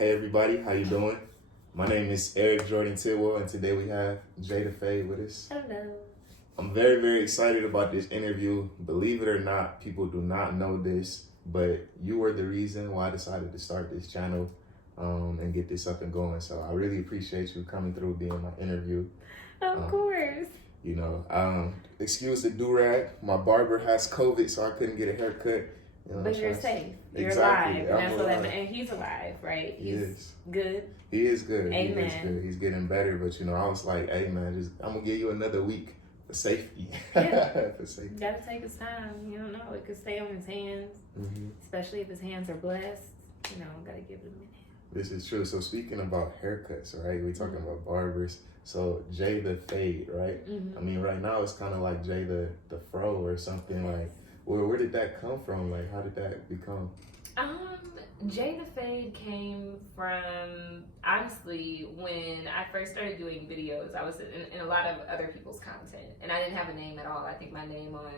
Hey everybody, how you doing? My name is Jordon Tidwell, and today we have Jae The Fade with us. Hello. I'm very, very excited about this interview. Believe it or not, people do not know this, but you were the reason why I decided to start this channel and get this up and going. So I really appreciate you coming through, being my interview. Of course. You know, excuse the do-rag. My barber has COVID, so I couldn't get a haircut. You know, but you're safe. You're exactly. alive. And that's what that means. And he's alive, right? He's good. He is good. Amen. He is good. He's getting better. But, you know, I was like, hey, man, I'm going to give you another week for safety. Yeah. For safety. You got to take his time. You don't know. It could stay on his hands, especially if his hands are blessed. You know, got to give it a minute. This is true. So, speaking about haircuts, right? We're talking about barbers. So, Jae The Fade, right? I mean, right now it's kind of like Jae the Fro or something. Like, where did that come from? Like, how did that become? Jae The Fade came from, honestly, when I first started doing videos, I was in a lot of other people's content, and I didn't have a name at all. I think my name on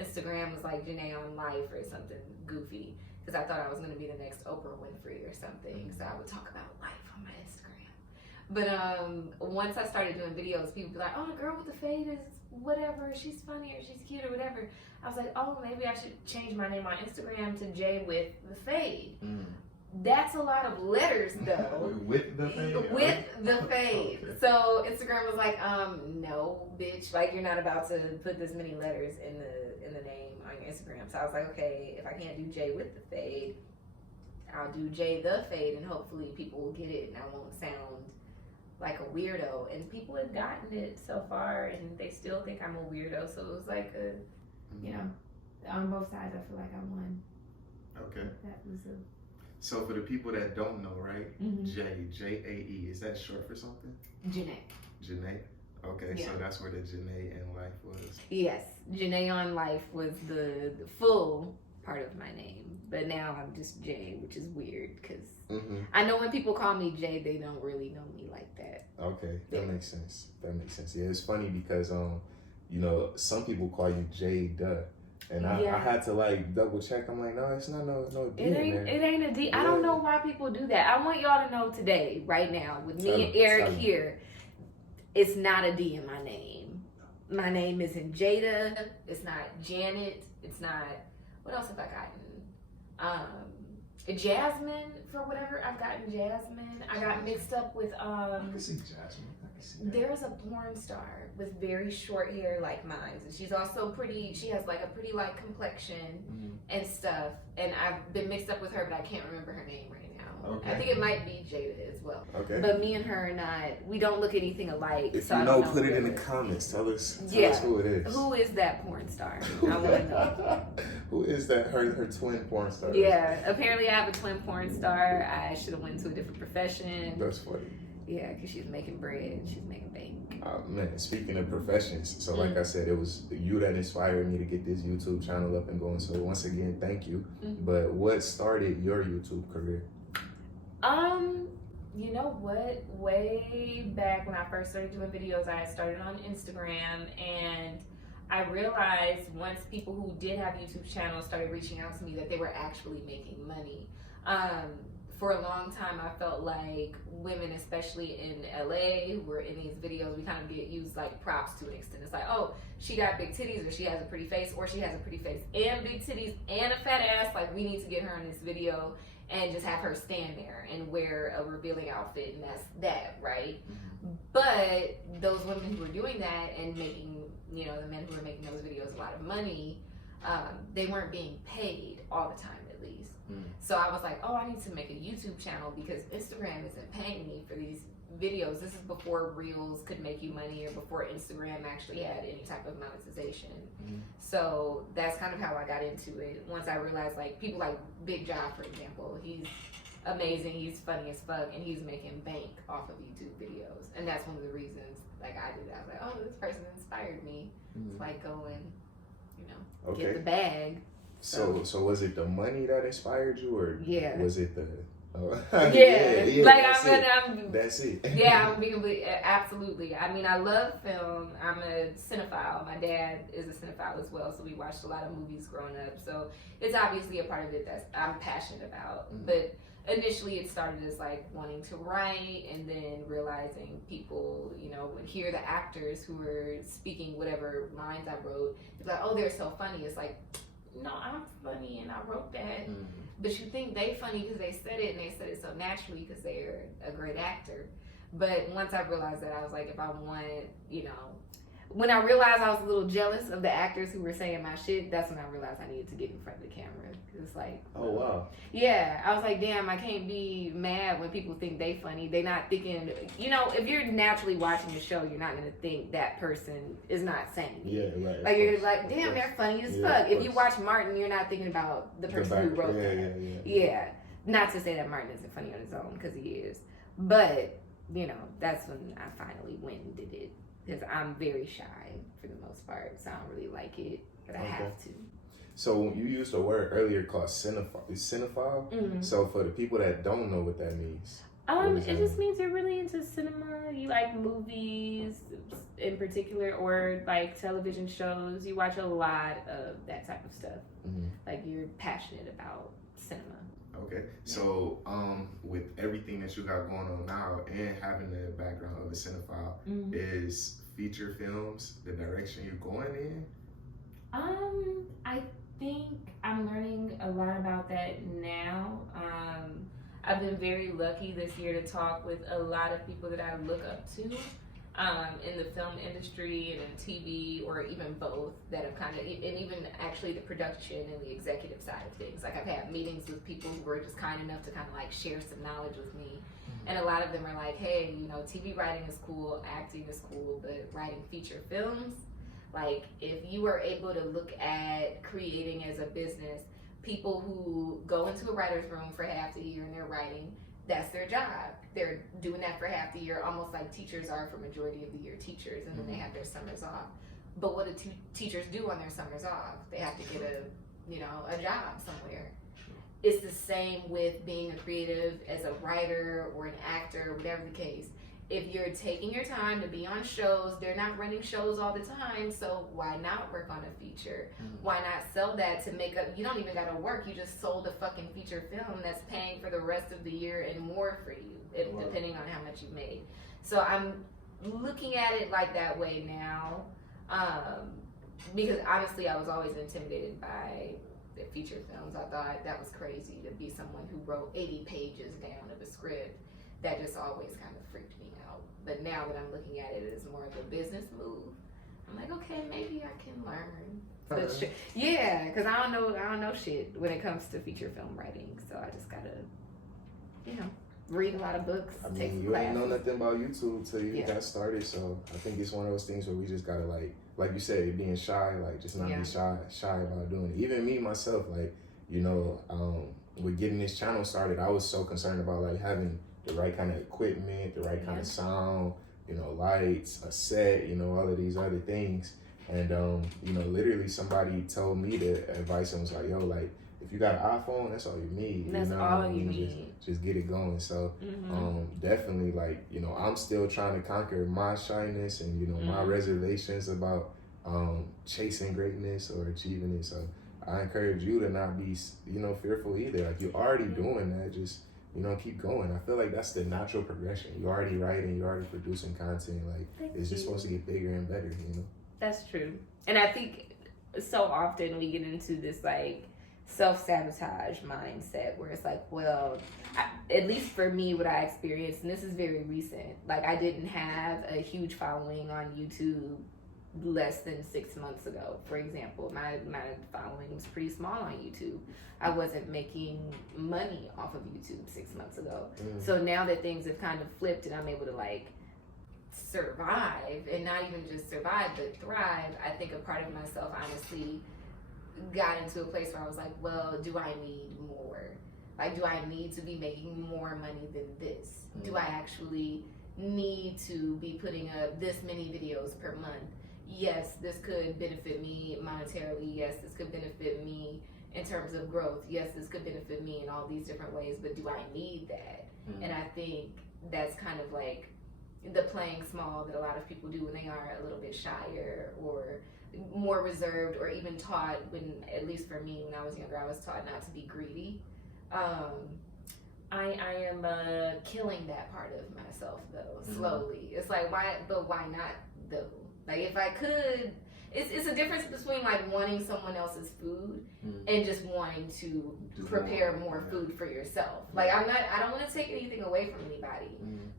Instagram was like Jae On Life or something goofy, because I thought I was going to be the next Oprah Winfrey or something, so I would talk about life on my Instagram. But once I started doing videos, people would be like, oh, the girl with the fade is whatever, she's funny or she's cute or whatever. I was like, oh, maybe I should change my name on Instagram to Jae with the Fade. That's a lot of letters, though. With the fade? With the fade. Okay. So Instagram was like, no, bitch. Like, you're not about to put this many letters in the name on your Instagram. So I was like, okay, if I can't do Jae with the Fade, I'll do Jae The Fade, and hopefully people will get it, and I won't sound like a weirdo. And people have gotten it so far, and they still think I'm a weirdo. So it was like you know, on both sides, I feel like I won. Okay. That was So for the people that don't know, right? Jae, J-A-E, is that short for something? Janae. Janae? Okay, Yeah. so that's where the Jae and Life was. Yes, Jae On Life was the full part of my name, but now I'm just Jae, which is weird because I know when people call me Jae, they don't really know me like that. Okay, that makes sense. That makes sense. Yeah, it's funny because you know, some people call you Jae The, and I had to like double check. I'm like, no, it's not no D. It ain't a D. I don't know why people do that. I want y'all to know today, right now, with me and Eric here, it's not a D in my name. My name isn't Jada. It's not Janet. It's not. What else have I gotten? Jasmine, for whatever. I've gotten Jasmine. I got mixed up with I can see Jasmine. I can see that. There's a porn star with very short hair like mine, and she's also pretty. She has like a pretty light complexion and stuff. And I've been mixed up with her, but I can't remember her name right now. Okay. I think it might be Jada as well. Okay. But me and her are not. We don't look anything alike. If so you I know, don't put it in who the comments. Tell us Yeah. who it is. Who is that porn star? I want to know. Who is that? Her twin porn star. Yeah. Apparently, I have a twin porn star. I should have went to a different profession. That's funny. Yeah, because she's making bread. She's making bank. Man, speaking of professions, so like I said, it was you that inspired me to get this YouTube channel up and going. So once again, thank you. But what started your YouTube career? You know what? Way back when I first started doing videos, I started on Instagram, and I realized once people who did have YouTube channels started reaching out to me that they were actually making money. For a long time, I felt like women, especially in LA, who were in these videos, we kind of get used like props to an extent. It's like, oh, she got big titties, or she has a pretty face, or she has a pretty face and big titties and a fat ass. Like, we need to get her in this video and just have her stand there and wear a revealing outfit, and that's that, right? But those women who were doing that and making, you know, the men who were making those videos a lot of money, they weren't being paid all the time, at least. So I was like, oh, I need to make a YouTube channel because Instagram isn't paying me for these videos. This is before Reels could make you money, or before Instagram actually had any type of monetization. So that's kind of how I got into it. Once I realized, like, people like Big Jae, for example, he's amazing, he's funny as fuck, and he's making bank off of YouTube videos. And that's one of the reasons, like, I did that. I was like, oh, this person inspired me to, like, go and, you know, get the bag. So was it the money that inspired you, or was it the that's it. Yeah, I'm being absolutely. I mean, I love film. I'm a cinephile. My dad is a cinephile as well, so we watched a lot of movies growing up. So it's obviously a part of it that I'm passionate about. But initially it started as like wanting to write, and then realizing people, you know, would hear the actors who were speaking whatever lines I wrote, they'd be like, oh, they're so funny. It's like, no, I'm funny and I wrote that. Mm-hmm. But you think they funny because they said it, and they said it so naturally because they're a great actor. But once I realized that, I was like, if I want, you know, when I realized I was a little jealous of the actors who were saying my shit, that's when I realized I needed to get in front of the camera. It's like, oh wow, yeah. I was like, damn, I can't be mad when people think they funny. They not thinking, you know, if you're naturally watching the show, you're not gonna think that person is not saying it. Yeah, right. Like you're like, damn, they're funny as fuck. If you watch Martin, you're not thinking about the person who wrote that. Yeah. Not to say that Martin isn't funny on his own, because he is, but you know, that's when I finally went and did it. Because I'm very shy for the most part, so I don't really like it, but I have to. So you used a word earlier called cinephile. Mm-hmm. So for the people that don't know what that means, it just means you're really into cinema. You like movies in particular, or like television shows. You watch a lot of that type of stuff. Mm-hmm. Like you're passionate about cinema. Okay, so with everything that you got going on now and having the background of a cinephile, mm-hmm. is feature films the direction you're going in? I think I'm learning a lot about that now. I've been very lucky this year to talk with a lot of people that I look up to in the film industry and in TV, or even both, that have kind of, and even actually the production and the executive side of things. Like I've had meetings with people who were just kind enough to kind of like share some knowledge with me. Mm-hmm. And a lot of them are like, hey, you know, TV writing is cool, acting is cool, but writing feature films, like if you are able to look at creating as a business, people who go into a writer's room for half the year and they're writing, that's their job. They're doing that for half the year, almost like teachers are for majority of the year teachers, and then they have their summers off. But what do teachers do on their summers off? They have to get a job somewhere. It's the same with being a creative as a writer or an actor, whatever the case. If you're taking your time to be on shows, they're not running shows all the time, so why not work on a feature? Mm-hmm. Why not sell that to make up? You don't even gotta work, you just sold a fucking feature film that's paying for the rest of the year and more for you, depending on how much you made. So I'm looking at it like that way now, because honestly I was always intimidated by the feature films. I thought that was crazy to be someone who wrote 80 pages down of a script. That just always kind of freaked me out. But now that I'm looking at it as more of a business move, I'm like, okay, maybe I can learn. Yeah, because I don't know shit when it comes to feature film writing. So I just gotta, read a lot of books. I mean, you ain't know nothing about YouTube till you got started. So I think it's one of those things where we just gotta like you said, being shy, like just not be shy about doing it. Even me myself, like with getting this channel started, I was so concerned about like having the right kind of equipment, the right kind of sound, lights, a set, all of these other things. And, literally somebody told me the advice and was like, yo, like, if you got an iPhone, that's all you need. That's all you need. Just get it going. So, definitely, like, I'm still trying to conquer my shyness and, my reservations about chasing greatness or achieving it. So I encourage you to not be, fearful either. Like, you're already doing that. Just, keep going. I feel like that's the natural progression. You're already writing, you're already producing content. Like, it's just supposed to get bigger and better, That's true. And I think so often we get into this, like, self-sabotage mindset where it's like, well, at least for me, what I experienced, and this is very recent, like, I didn't have a huge following on YouTube less than 6 months ago. For example, my following was pretty small on YouTube. I wasn't making money off of YouTube 6 months ago. So now that things have kind of flipped and I'm able to like survive, and not even just survive but thrive, I think a part of myself honestly got into a place where I was like, well, do I need more? Like, do I need to be making more money than this? Do I actually need to be putting up this many videos per month? Yes, this could benefit me monetarily. Yes, this could benefit me in terms of growth. Yes, this could benefit me in all these different ways, but do I need that? And I think that's kind of like the playing small that a lot of people do when they are a little bit shyer or more reserved, or even taught, when, at least for me, when I was younger, I was taught not to be greedy. I am killing that part of myself though, slowly. It's like, why not though? Like, if I could, it's a difference between like wanting someone else's food and just wanting to prepare more food for yourself. Like, I don't want to take anything away from anybody,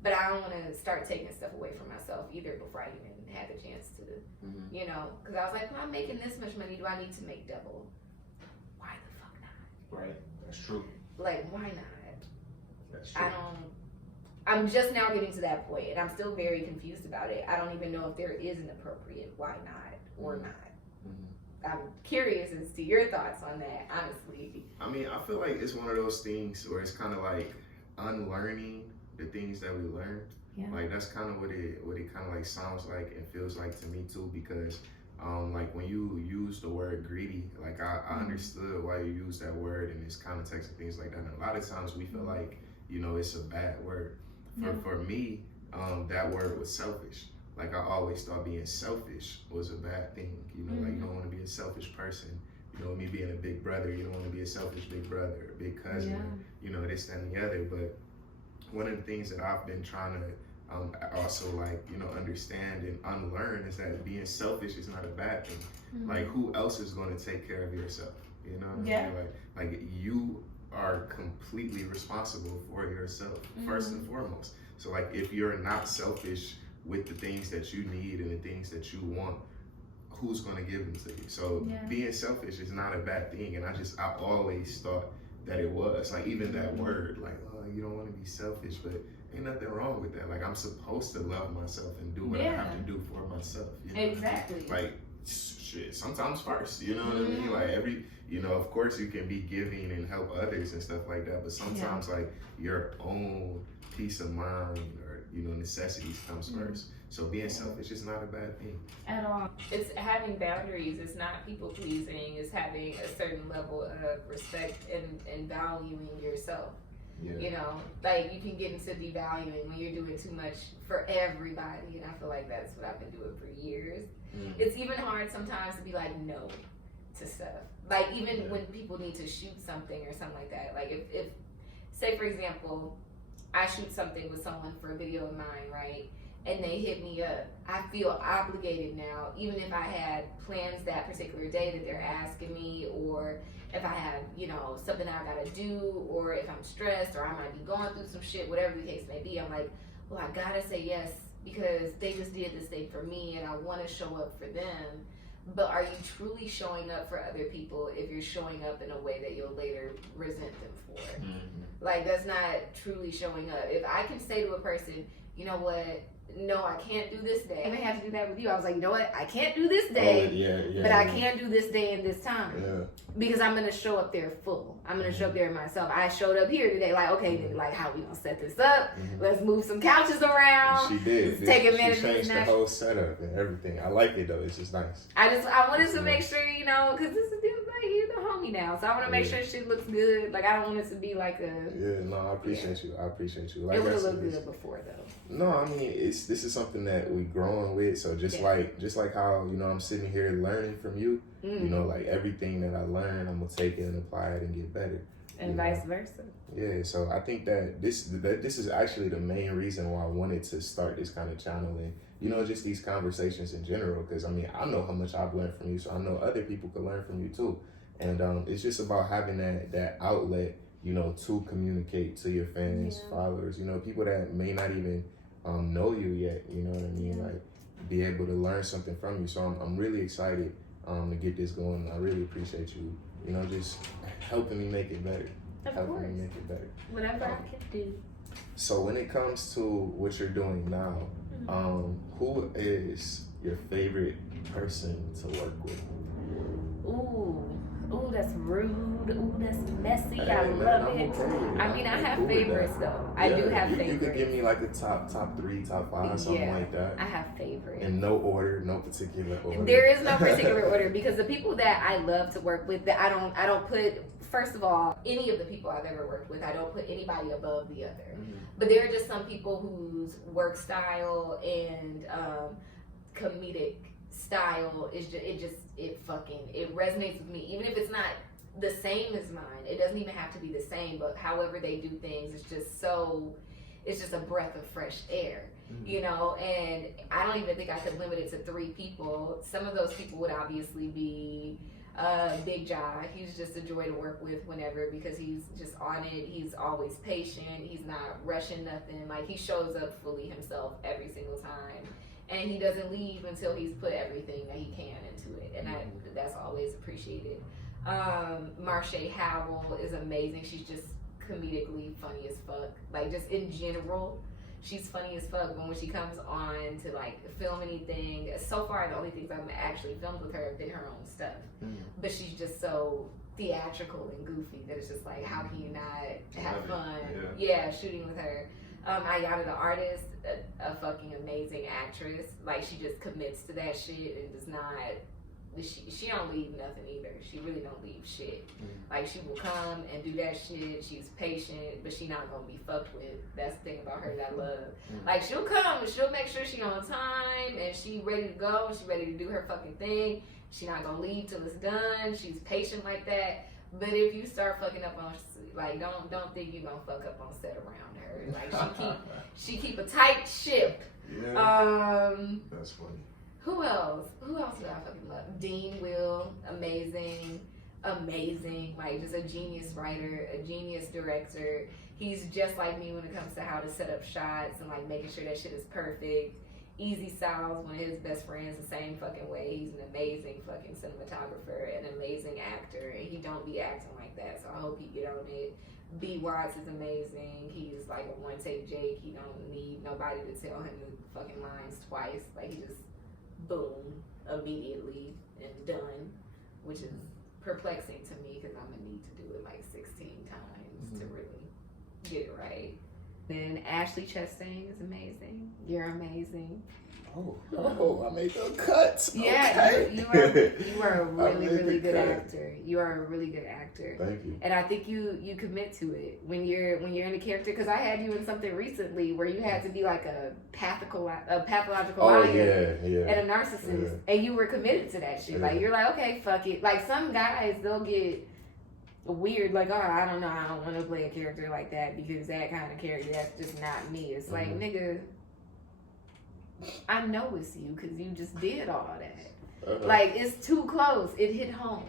but I don't want to start taking stuff away from myself either before I even had the chance to, you know, because I was like, well, I'm making this much money, do I need to make double? Why the fuck not? Right, that's true. Like, why not? That's true. I'm just now getting to that point, and I'm still very confused about it. I don't even know if there is an appropriate why not or not. I'm curious as to your thoughts on that, honestly. I mean, I feel like it's one of those things where it's kind of like unlearning the things that we learned. Yeah. Like, that's kind of what it kind of like sounds like and feels like to me too, because like when you use the word greedy, like I understood why you use that word in this context and things like that. And a lot of times we feel like, you know, it's a bad word. For me, that word was selfish. Like, I always thought being selfish was a bad thing. You know, like, you don't want to be a selfish person. You know, me being a big brother, you don't want to be a selfish big brother, a big cousin, you know, this, that, and the other. But one of the things that I've been trying to also, like, you know, understand and unlearn is that being selfish is not a bad thing. Like, who else is going to take care of yourself? You know what I mean? Like you are completely responsible for yourself, first and foremost. So, like, if you're not selfish with the things that you need and the things that you want, who's going to give them to you? So being selfish is not a bad thing. And I always thought that it was. Like, even that word, like, oh, you don't want to be selfish, but ain't nothing wrong with that. Like, I'm supposed to love myself and do what I have to do for myself. You know? Exactly. Like, shit, sometimes first, you know what I mean? Like, you know, of course you can be giving and help others and stuff like that, but sometimes like your own peace of mind or, you know, necessities comes first. So being selfish is not a bad thing. At all. It's having boundaries. It's not people pleasing. It's having a certain level of respect and valuing yourself. Yeah. You know, like, you can get into devaluing when you're doing too much for everybody, and I feel like that's what I've been doing for years. It's even hard sometimes to be like no to stuff. Like, even when people need to shoot something or something like that. Like, if say for example, I shoot something with someone for a video of mine, right? And they hit me up, I feel obligated now, even if I had plans that particular day that they're asking me, or if I have, you know, something I gotta do, or if I'm stressed, or I might be going through some shit, whatever the case may be, I'm like, well, I gotta say yes, because they just did this thing for me, and I wanna show up for them. But are you truly showing up for other people if you're showing up in a way that you'll later resent them for? Like, that's not truly showing up. If I can say to a person, you know what, no, I can't do this day. And I had to do that with you. I was like, you know what, I can't do this day, but I can do this day and this time. Because I'm going to show up there full. I'm going to show up there myself. I showed up here today, like, okay, then, like, how we going to set this up? Let's move some couches around. She did. Take advantage She changed the whole setup and everything. I like it, though. It's just nice. I wanted to make sure, you know, because this is like, you're the homie now. So I want to make sure shit looks good. Like, I don't want it to be like a... Yeah, no, I appreciate you. I appreciate you. Like, it would have looked good before, though. No, I mean, this is something that we growing with. So just like how, you know, I'm sitting here learning from you, you know, like, everything that I learn, I'm going to take it and apply it and get better. And vice versa. Yeah, so I think that this is actually the main reason why I wanted to start this kind of channel and, you know, just these conversations in general. Because, I mean, I know how much I've learned from you, so I know other people could learn from you too. And it's just about having that outlet, you know, to communicate to your fans, followers, you know, people that may not even know you yet, you know what I mean? Like, be able to learn something from you. So I'm really excited to get this going. I really appreciate you, you know, just helping me make it better. Of me make it better. Whatever I can do. So when it comes to what you're doing now, who is your favorite person to work with? Ooh, that's rude. Ooh, that's messy. Hey, I love it. Okay. I mean, I have favorites though. I do have favorites. You could give me like a top 3, top 5, something like that. I have favorites. In no order, no particular order. There is no particular order because the people that I love to work with, that I don't put. First of all, any of the people I've ever worked with, I don't put anybody above the other. But there are just some people whose work style and comedic style is it resonates with me, even if it's not the same as mine. It doesn't even have to be the same, but however they do things, it's just a breath of fresh air, you know. And I don't even think I could limit it to 3 people. Some of those people would obviously be Big Jae. He's just a joy to work with whenever, because he's just on it. He's always patient. He's not rushing nothing. Like, he shows up fully himself every single time, and he doesn't leave until he's put everything that he can into it, and that's always appreciated. Marche Howell is amazing. She's just comedically funny as fuck. Like, just in general, she's funny as fuck. But when she comes on to like film anything, so far the only things I've actually filmed with her have been her own stuff. But she's just so theatrical and goofy that it's just like, how can you not have fun? Yeah, shooting with her. Ayana the artist, a fucking amazing actress. Like, she just commits to that shit and does not. She don't leave nothing either. She really don't leave shit. Like, she will come and do that shit. She's patient, but she not gonna be fucked with. That's the thing about her that I love. Like, she'll come and she'll make sure she on time and she ready to go. She ready to do her fucking thing. She not gonna leave till it's done. She's patient like that. But if you start fucking up on, like, don't think you gonna fuck up on set around her. Like, she keep a tight ship. Yeah. That's funny. Who else do I fucking love? Dean Will, amazing. Like, just a genius writer, a genius director. He's just like me when it comes to how to set up shots and like making sure that shit is perfect. Easy Styles, one of his best friends, the same fucking way. He's an amazing fucking cinematographer, an amazing actor, and he don't be acting like that, so I hope he get on it. B. Watts is amazing. He's like a one-take Jake. He don't need nobody to tell him the fucking lines twice. Like, he just boom, immediately and done, which is perplexing to me because I'm gonna need to do it like 16 times to really get it right. Then Ashley Chastain is amazing. You're amazing. Oh, I made the cuts. Yeah, Okay. you are a really good actor. You are a really good actor. Thank you. And I think you commit to it when you're in a character. Because I had you in something recently where you had to be like a pathological liar and a narcissist, and you were committed to that shit. Like, you're like, okay, fuck it. Like, some guys, they'll get weird, like, oh, I don't know, I don't want to play a character like that because that kind of character, that's just not me. It's like, nigga, I know it's you because you just did all that. Like, it's too close. It hit home.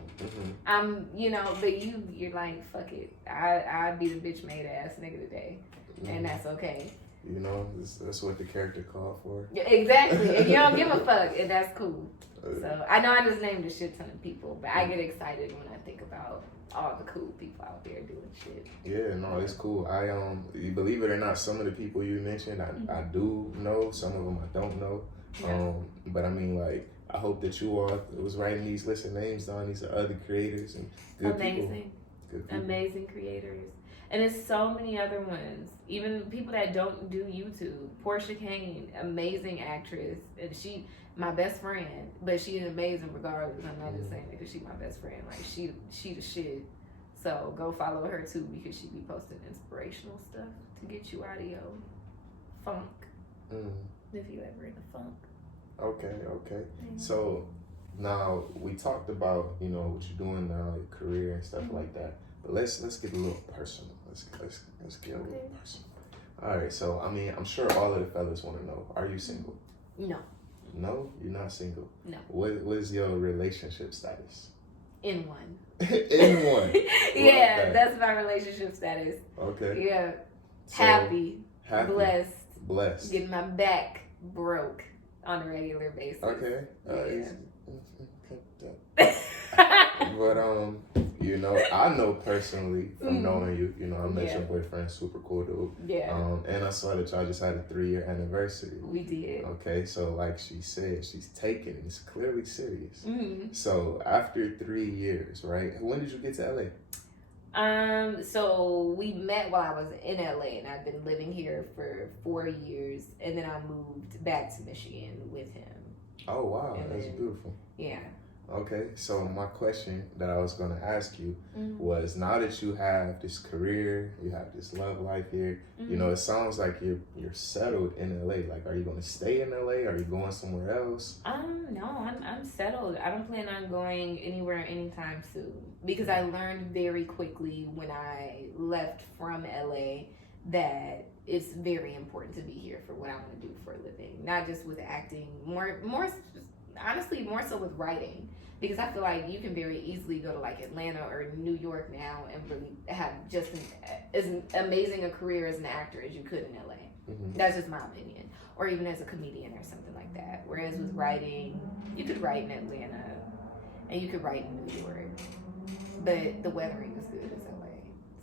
I'm, but you're like, fuck it. I'd be the bitch made ass nigga today, and that's okay. That's what the character called for. Yeah, exactly, and you don't give a fuck, and that's cool. So I know I just named a shit ton of people, but I get excited when I think about all the cool people out there doing shit. Yeah, no, it's cool. You believe it or not, some of the people you mentioned, I do know. Some of them I don't know. Yeah. But I mean, like, I hope that you all was writing these list of names down. These are other creators and good people. Good people. Amazing creators. And there's so many other ones. Even people that don't do YouTube. Portia Kane, amazing actress. And she, my best friend. But she's amazing regardless. I'm not just saying that because she's my best friend. Like, she the shit. So go follow her too, because she be posting inspirational stuff to get you out of your funk. If you ever in a funk. Okay. So now we talked about, what you're doing now, your career and stuff like that. But let's get a little personal. Let's get a little personal. All right. So I mean, I'm sure all of the fellas want to know: are you single? No. No, you're not single. No. What is your relationship status? In one. In one. Yeah, that's my relationship status. Okay. Yeah. So, happy. Blessed. Getting my back broke on a regular basis. Okay. Yeah. But I know personally from knowing you, I met your boyfriend, super cool dude. Yeah. And I saw that y'all just had a 3-year anniversary. We did. Okay, so like she said, she's taking it. It's clearly serious. So after 3 years, right? When did you get to LA? So we met while I was in LA, and I've been living here for 4 years, and then I moved back to Michigan with him. Oh wow, that's beautiful. Yeah. Okay, so my question that I was gonna ask you was, now that you have this career, you have this love life here, you know, it sounds like you're settled in LA. Like, are you gonna stay in LA? Are you going somewhere else? No, I'm settled. I don't plan on going anywhere anytime soon because I learned very quickly when I left from LA that it's very important to be here for what I want to do for a living. Not just with acting, more honestly, more so with writing. Because I feel like you can very easily go to like Atlanta or New York now and really have just as amazing a career as an actor as you could in LA. That's just my opinion. Or even as a comedian or something like that. Whereas with writing, you could write in Atlanta and you could write in New York. But the weather ain't as good as LA.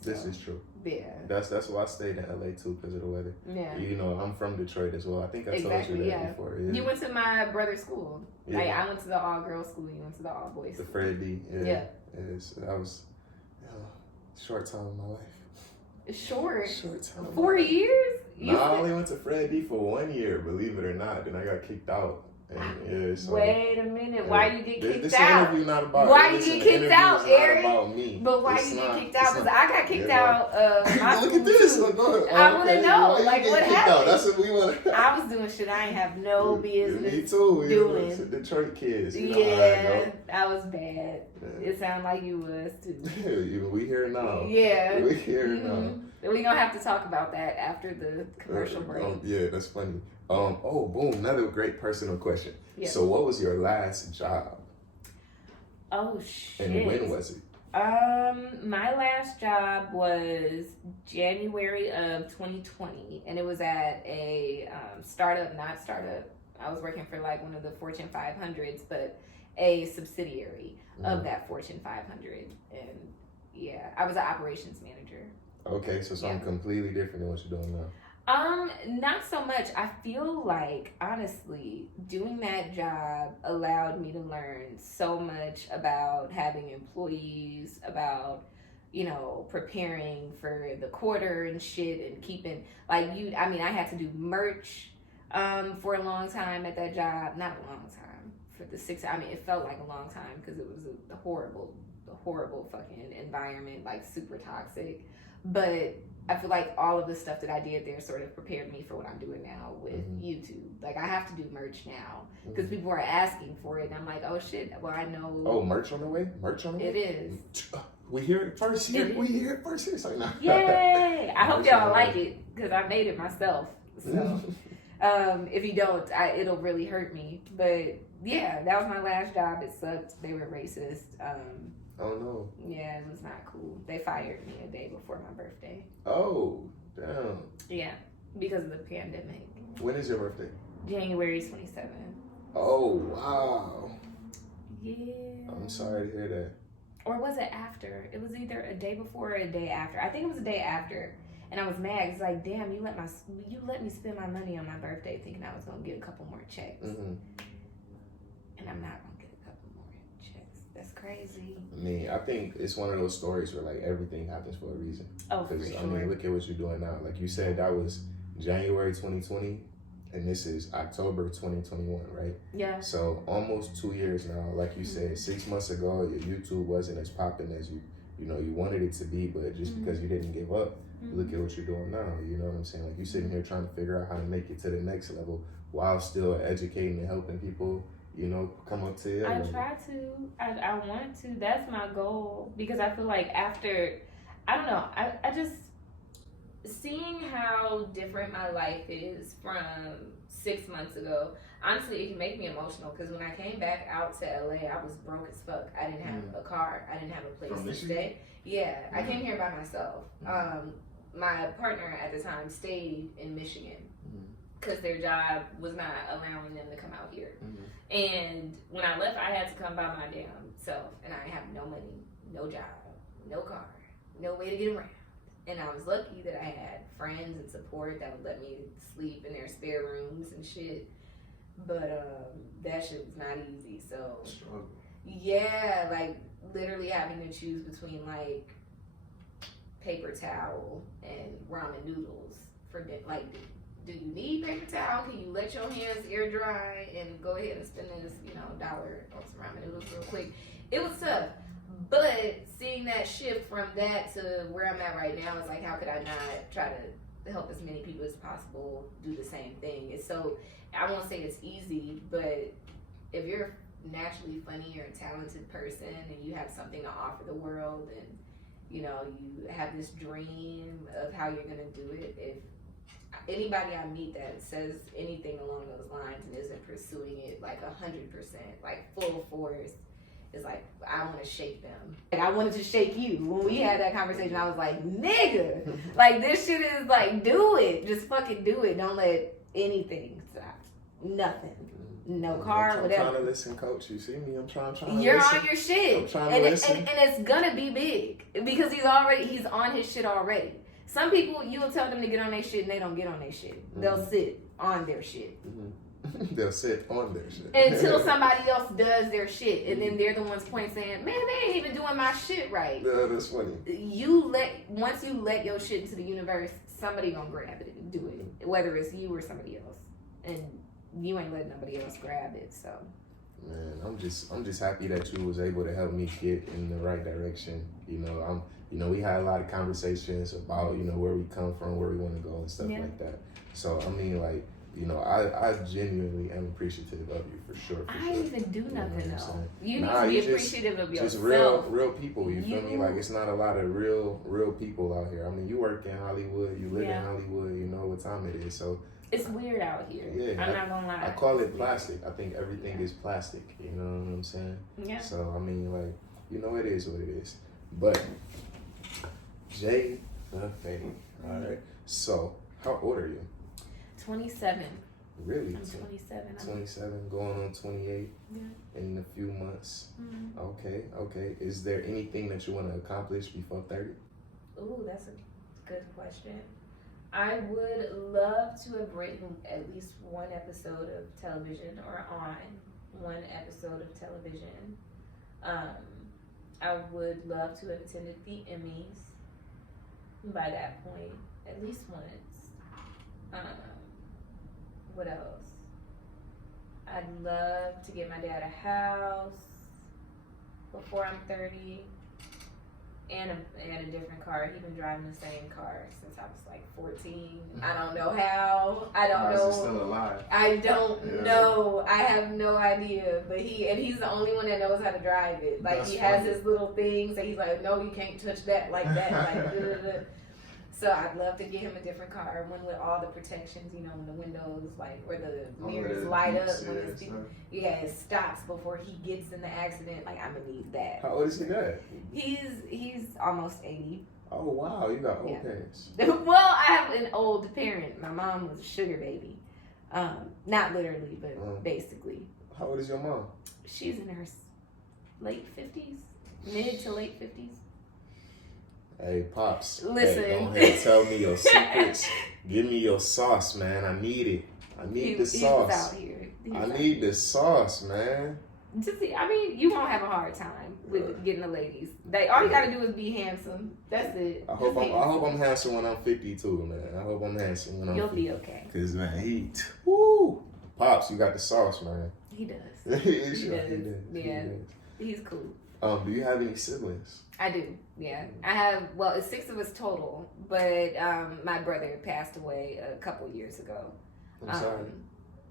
So, this is true. Yeah. That's why I stayed in LA too, because of the weather. Yeah. You know, I'm from Detroit as well. I think I told you that before. Yeah. You went to my brother's school. Yeah. Like, I went to the all-girls school. You went to the all-boys school. The Fred D. Yeah. So that was a short time of my life. Short time. 4 years? No, I only went to Fred D for 1 year, believe it or not. Then I got kicked out. And, so, wait a minute. Why you get kicked this out? Interview not about why you get kicked out, Eric? About me. But why you get kicked out? Because I got kicked out of my Look at this. school. Go I want to know, like, what happened? That's what we want. I was doing shit I ain't have no business Me too. doing. Detroit kids. Yeah, I was bad. Yeah. It sounded like you was too. We here now. Yeah. We here now. We're going to have to talk about that after the commercial break. Yeah, that's funny. Boom, another great personal question. Yeah. So what was your last job? Oh, shit. And when was it? My last job was January of 2020, and it was at a startup. I was working for like one of the Fortune 500s, but a subsidiary of that Fortune 500. And yeah, I was an operations manager. Okay, so something completely different than what you're doing now. Not so much. I feel like, honestly, doing that job allowed me to learn so much about having employees, about, you know, preparing for the quarter and shit, and keeping, like, I had to do merch, for a long time at that job. Not a long time. For the 6, it felt like a long time because it was a horrible fucking environment, like, super toxic. But I feel like all of the stuff that I did there sort of prepared me for what I'm doing now with YouTube. Like, I have to do merch now because people are asking for it. And I'm like, oh, shit. Well, I know. Oh, merch on the way? Merch on the way? It is. We hear it first here. We hear it first here. So now. Yay. I hope y'all like it because I made it myself. So if you don't, it'll really hurt me. But, yeah, that was my last job. It sucked. They were racist. Oh no. Yeah, it was not cool. They fired me a day before my birthday. Oh, damn. Yeah, because of the pandemic. When is your birthday? January 27th. Oh, wow. Yeah. I'm sorry to hear that. Or was it after? It was either a day before or a day after. I think it was a day after. And I was mad. It's like, damn, you let me spend my money on my birthday thinking I was going to get a couple more checks. And I'm not going to get a couple more checks. That's crazy. I think it's one of those stories where like everything happens for a reason. Oh, for sure. Look at what you're doing now. Like you said, that was January 2020, and this is October 2021, right? Yeah. So almost 2 years now. Like you said, 6 months ago, your YouTube wasn't as popping as you wanted it to be, but just because you didn't give up, look at what you're doing now. You know what I'm saying? Like you're sitting here trying to figure out how to make it to the next level while still educating and helping people. Come up to you. I try to. I want to. That's my goal. Because I feel like after, I don't know, I just, seeing how different my life is from 6 months ago, honestly, it can make me emotional. Because when I came back out to LA, I was broke as fuck. I didn't have a car. I didn't have a place to stay. Yeah, I came here by myself. My partner at the time stayed in Michigan. Because their job was not allowing them to come out here. And when I left, I had to come by my damn self. And I have no money, no job, no car, no way to get around. And I was lucky that I had friends and support that would let me sleep in their spare rooms and shit. But that shit was not easy. So, yeah, like literally having to choose between like paper towel and ramen noodles for like do you need paper towel? Can you let your hands air dry and go ahead and spend this, dollar on some ramen noodles real quick? It was tough. But seeing that shift from that to where I'm at right now is like, how could I not try to help as many people as possible do the same thing? It's so, I won't say it's easy, but if you're a naturally funny or a talented person and you have something to offer the world and, you have this dream of how you're going to do it, if anybody I meet that says anything along those lines and isn't pursuing it like 100%, like full force, it's like, I want to shake them. Like, I wanted to shake you. When we had that conversation, I was like, nigga, like, this shit is like, do it. Just fucking do it. Don't let anything stop. Nothing. No car, whatever. I'm trying to listen, coach. You see me? I'm trying to You're listen. on your shit. I'm trying to listen. And it's gonna be big because he's on his shit already. Some people, you will tell them to get on their shit and they don't get on their shit. Mm-hmm. They'll sit on their shit. Mm-hmm. They'll sit on their shit. Until somebody else does their shit. And then they're the ones pointing saying, man, they ain't even doing my shit right. Yeah, that's funny. Once you let your shit into the universe, somebody gonna grab it and do it. Whether it's you or somebody else. And you ain't letting nobody else grab it, so. Man, I'm just happy that you was able to help me get in the right direction. We had a lot of conversations about, where we come from, where we want to go and stuff like that. So, I mean, like, I genuinely am appreciative of you for sure. I didn't even do nothing though. You need to be appreciative of yourself. Just real people, you feel me? Like, it's not a lot of real people out here. I mean, you work in Hollywood, you live in Hollywood, you know what time it is, so. It's weird out here. Yeah, I'm not gonna lie. I call it plastic. I think everything is plastic. You know what I'm saying? Yeah. So I mean, like, it is what it is. But Jae The Fade. All right. So how old are you? 27. Really? I'm 27. 27, going on 28 in a few months. Mm-hmm. Okay. Is there anything that you want to accomplish before 30? Ooh, that's a good question. I would love to have written at least one episode of television or on one episode of television. I would love to have attended the Emmys by that point, at least once. What else? I'd love to get my dad a house before I'm 30. And a different car. He's been driving the same car since I was like 14. I don't know how. I don't know. Is he still alive? I don't know. I have no idea. But he's the only one that knows how to drive it. Like, that's he has his little things that he's like, no, you can't touch that like that. Like, So I'd love to get him a different car, one with all the protections, when the windows, like, where the mirrors light up. It stops before he gets in the accident. Like, I'm gonna need that. How old is he now? He's almost 80. Oh, wow. You got old parents. Well, I have an old parent. My mom was a sugar baby. Not literally, but basically. How old is your mom? She's in her late 50s, mid to late 50s. Hey, Pops. Listen. Hey, go ahead and tell me your secrets. Give me your sauce, man. I need it. I need the sauce. Out here. I need the sauce, man. You won't have a hard time with getting the ladies. All you gotta do is be handsome. That's it. I hope I'm handsome when I'm 50 too, man. I hope I'm handsome when I'm 50. You'll be okay. Cause man, woo, Pops, you got the sauce, man. He does. He does. Yeah, he's cool. Do you have any siblings? I do, yeah. I have, it's 6 of us total, but my brother passed away a couple years ago. I'm sorry.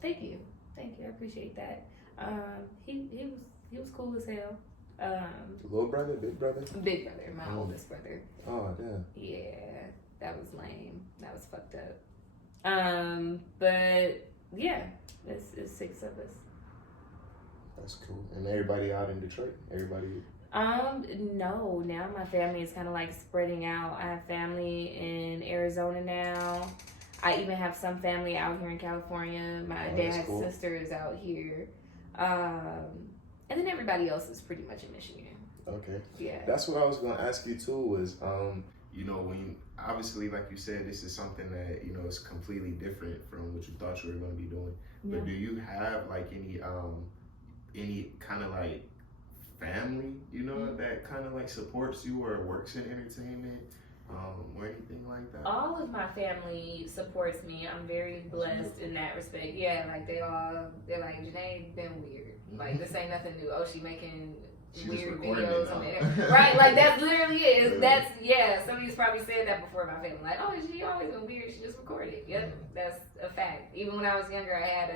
Thank you. I appreciate that. He was cool as hell. Little brother, big brother? Big brother, my oldest brother. Oh, damn. Yeah, that was lame. That was fucked up. But yeah, it's 6 of us. That's cool. And everybody out in Detroit? Everybody? No. Now my family is kind of like spreading out. I have family in Arizona now. I even have some family out here in California. My dad's sister is out here. And then everybody else is pretty much in Michigan. Okay. Yeah. That's what I was going to ask you too was, when obviously, like you said, this is something that, is completely different from what you thought you were going to be doing. Yeah. But do you have like any kind of like family, that kind of like supports you or works in entertainment? or anything like that? All of my family supports me. I'm very blessed in that respect. Yeah, like they're like, Janae been weird. Like this ain't nothing new. Oh, she making weird videos on the internet. Right, like that's literally it. That's somebody's probably said that before in my family. Like, oh, she always been weird, she just recorded. Yep, that's a fact. Even when I was younger, I had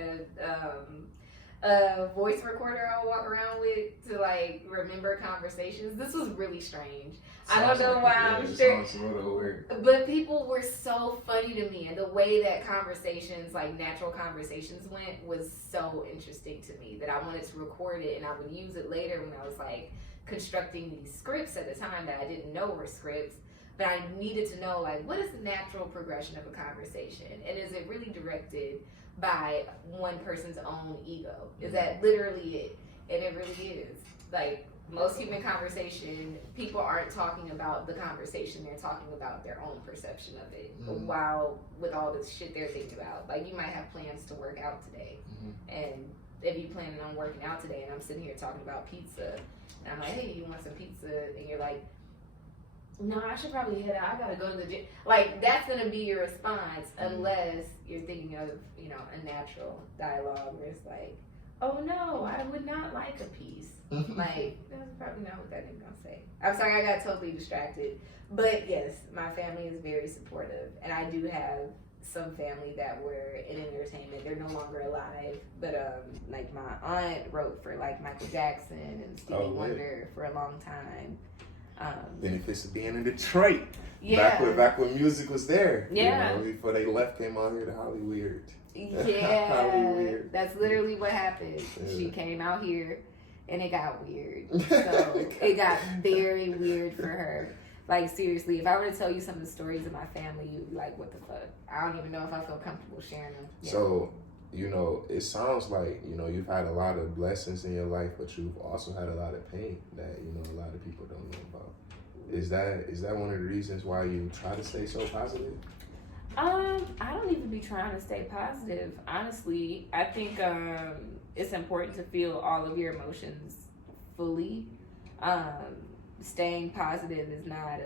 a voice recorder I would walk around with to like remember conversations. This was really strange. I don't know why. I'm sure, but people were so funny to me, and the way that conversations, like natural conversations, went was so interesting to me that I wanted to record it, and I would use it later when I was like constructing these scripts at the time that I didn't know were scripts. But I needed to know, like, what is the natural progression of a conversation, and is it really directed by one person's own ego? Is that literally it? And it really is. Like, most human conversation, people aren't talking about the conversation, they're talking about their own perception of it, while with all this shit they're thinking about. Like, you might have plans to work out today, and if you planning on working out today, and I'm sitting here talking about pizza, and I'm like, hey, you want some pizza? And you're like, no, I should probably head out. I gotta go to the gym. Like, that's gonna be your response unless you're thinking of, a natural dialogue where it's like, oh no, I would not like a piece. Like, that's probably not what that nigga gonna say. I'm sorry, I got totally distracted. But yes, my family is very supportive, and I do have some family that were in entertainment. They're no longer alive, but like my aunt wrote for like Michael Jackson and Stevie Wonder for a long time. Benefits of being in Detroit. Yeah. Back when music was there. Yeah. Before they came out here to Hollywood. Yeah. Hollywood. That's literally what happened. Yeah. She came out here and it got weird. So it got very weird for her. Like, seriously, if I were to tell you some of the stories of my family, you'd be like, what the fuck? I don't even know if I feel comfortable sharing them. Yeah. So, it sounds like, you've had a lot of blessings in your life, but you've also had a lot of pain that, a lot of people don't know about. Is that one of the reasons why you try to stay so positive? I don't even be trying to stay positive. Honestly, I think it's important to feel all of your emotions fully. Staying positive is not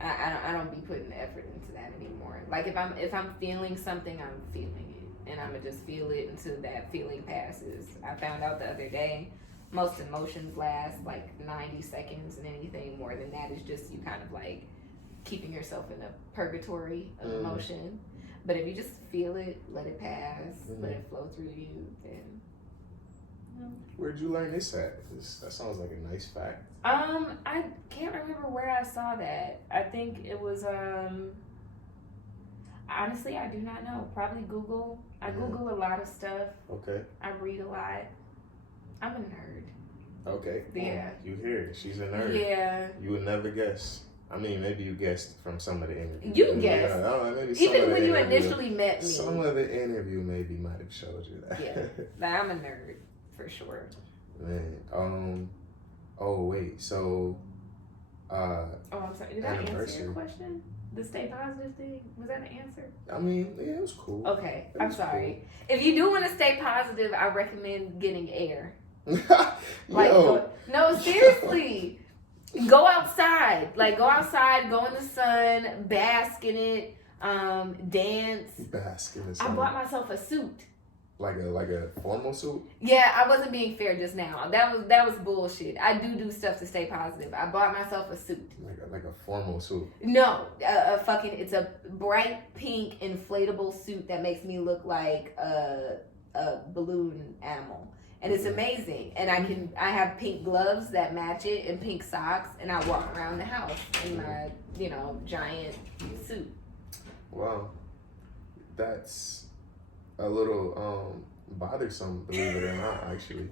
I don't be putting the effort into that anymore. Like, if I'm feeling something, I'm feeling it, and I'm gonna just feel it until that feeling passes. I found out the other day, most emotions last like 90 seconds, and anything more than that is just you kind of like keeping yourself in a purgatory of emotion. But if you just feel it, let it pass, let it flow through you, then. Where'd you learn this at? That sounds like a nice fact. I can't remember where I saw that. I think it was honestly, I do not know. Probably Google. I Google a lot of stuff. Okay. I read a lot. I'm a nerd. Okay. Yeah. You hear it. She's a nerd. Yeah. You would never guess. I mean, maybe you guessed from some of the interviews. You guessed. Maybe even when you initially met me. Some of the interview maybe might have showed you that. Yeah. Like, I'm a nerd. For sure. Man, oh wait, so oh, I'm sorry. Did I answer your question? The stay positive thing? Was that an answer? I mean, yeah, it was cool. Okay, I'm sorry. Cool. If you do want to stay positive, I recommend getting air. No, seriously. Go outside. Like, go outside, go in the sun, bask in it, dance. Bask in the sun. I bought myself a suit. Like a formal suit? Yeah, I wasn't being fair just now. That was bullshit. I do stuff to stay positive. I bought myself a suit. Like a formal suit? No, it's a bright pink inflatable suit that makes me look like a balloon animal. And it's amazing. And I have pink gloves that match it and pink socks, and I walk around the house in my, giant suit. Wow. That's a little bothersome, believe it or not, actually.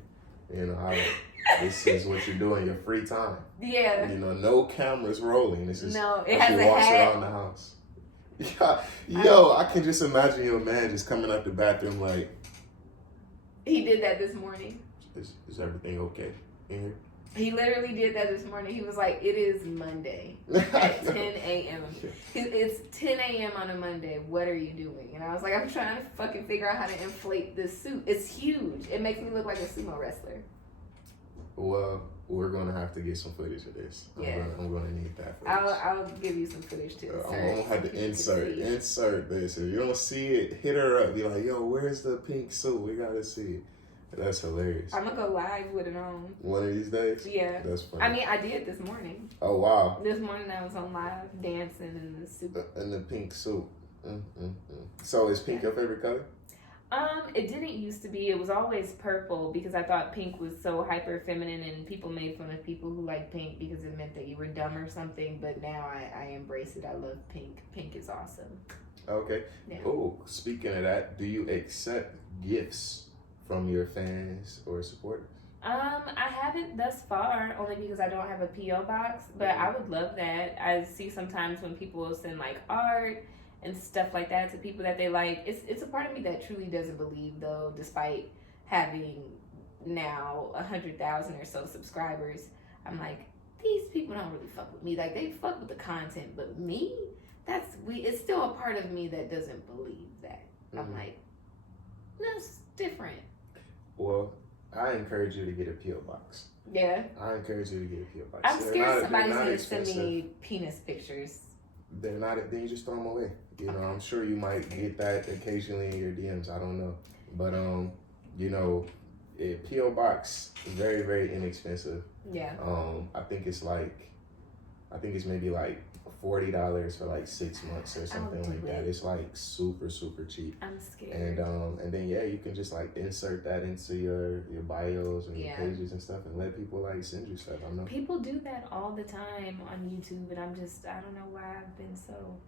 This is what you do in your free time. Yeah. No cameras rolling. This is it has a walks hat. around the house. Yeah, I can just imagine your man just coming out the bathroom like. He did that this morning. Is everything okay in here? He literally did that this morning. He was like, it is Monday at 10 a.m. It's 10 a.m. on a Monday. What are you doing? And I was like, I'm trying to fucking figure out how to inflate this suit. It's huge. It makes me look like a sumo wrestler. Well, we're gonna have to get some footage of this. Yeah. I'm gonna need that footage. I'll give you some footage too. I'm gonna have to insert this. If you don't see it, hit her up. Be like, yo, where's the pink suit? We gotta see it. That's hilarious. I'm gonna go live with it on one of these days. Yeah. That's funny. I mean, I did this morning. Oh wow. This morning I was on live dancing in the suit. In the pink suit. So is pink your favorite color? It didn't used to be. It was always purple because I thought pink was so hyper feminine, and people made fun of people who like pink because it meant that you were dumb or something. But now I embrace it. I love pink. Pink is awesome. Okay. Yeah. Oh, speaking of that, do you accept gifts from your fans or supporters? I haven't thus far, only because I don't have a P.O. box, but I would love that. I see sometimes when people will send like art and stuff like that to people that they like. It's a part of me that truly doesn't believe, though, despite having now 100,000 or so subscribers. I'm like, these people don't really fuck with me. Like, they fuck with the content, but me, it's still a part of me that doesn't believe that. I'm like, that's different. Well, I encourage you to get a P.O. box. Yeah. I encourage you to get a P.O. box. I'm scared somebody's going to send me penis pictures. They're not, then you just throw them away. You know, I'm sure you might get that occasionally in your DMs. I don't know. But, you know, a P.O. box is very, very inexpensive. Yeah. I think it's maybe like $40 for like 6 months or something like that. It's like super, super cheap. I'm scared. And then yeah, you can just like insert that into your bios and your pages and stuff, and let people like send you stuff. I know people do that all the time on YouTube, and I don't know why I've been so